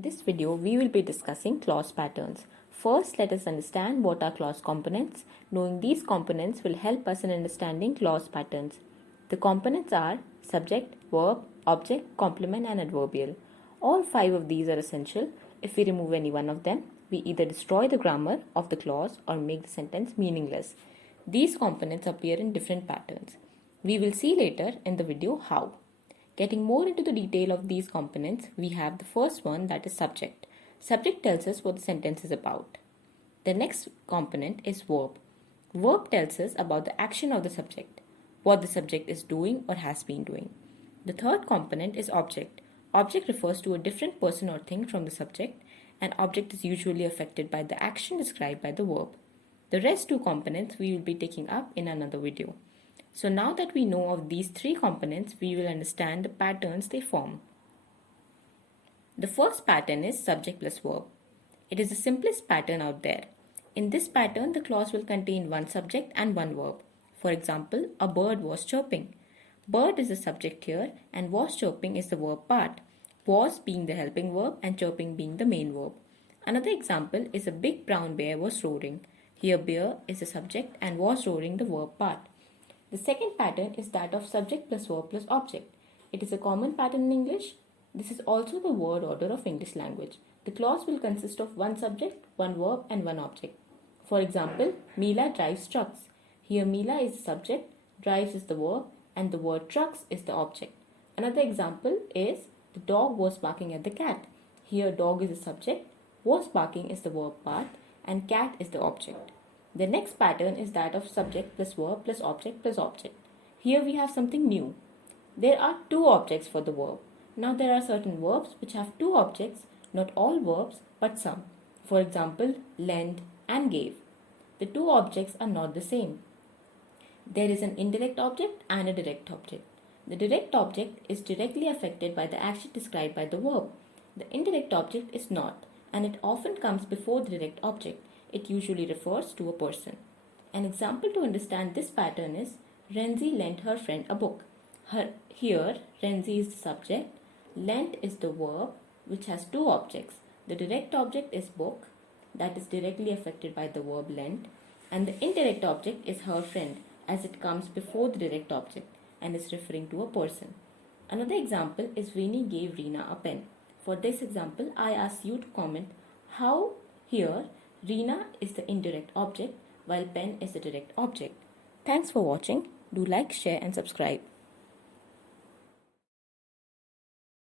In this video, we will be discussing clause patterns. First, let us understand what are clause components. Knowing these components will help us in understanding clause patterns. The components are subject, verb, object, complement, and adverbial. All five of these are essential. If we remove any one of them, we either destroy the grammar of the clause or make the sentence meaningless. These components appear in different patterns. We will see later in the video how. Getting more into the detail of these components, we have the first one, that is subject. Subject tells us what the sentence is about. The next component is verb. Verb tells us about the action of the subject, what the subject is doing or has been doing. The third component is object. Object refers to a different person or thing from the subject, and object is usually affected by the action described by the verb. The rest two components we will be taking up in another video. So now that we know of these three components, we will understand the patterns they form. The first pattern is subject plus verb. It is the simplest pattern out there. In this pattern, the clause will contain one subject and one verb. For example, a bird was chirping. Bird is the subject here and was chirping is the verb part. Was being the helping verb and chirping being the main verb. Another example is a big brown bear was roaring. Here bear is the subject and was roaring the verb part. The second pattern is that of subject plus verb plus object. It is a common pattern in English. This is also the word order of English language. The clause will consist of one subject, one verb and one object. For example, Meela drives trucks. Here Meela is the subject, drives is the verb and the word trucks is the object. Another example is the dog was barking at the cat. Here dog is the subject, was barking is the verb part and cat is the object. The next pattern is that of subject plus verb plus object plus object. Here we have something new. There are two objects for the verb. Now there are certain verbs which have two objects, not all verbs but some. For example, lend and gave. The two objects are not the same. There is an indirect object and a direct object. The direct object is directly affected by the action described by the verb. The indirect object is not, and it often comes before the direct object. It usually refers to a person. An example to understand this pattern is Renzi lent her friend a book. Here, Renzi is the subject, lent is the verb which has two objects. The direct object is book, that is directly affected by the verb lent, and the indirect object is her friend as it comes before the direct object and is referring to a person. Another example is Vinny gave Reena a pen. For this example, I ask you to comment how here Reena is the indirect object while pen is the direct object. Thanks for watching. Do like, share and subscribe.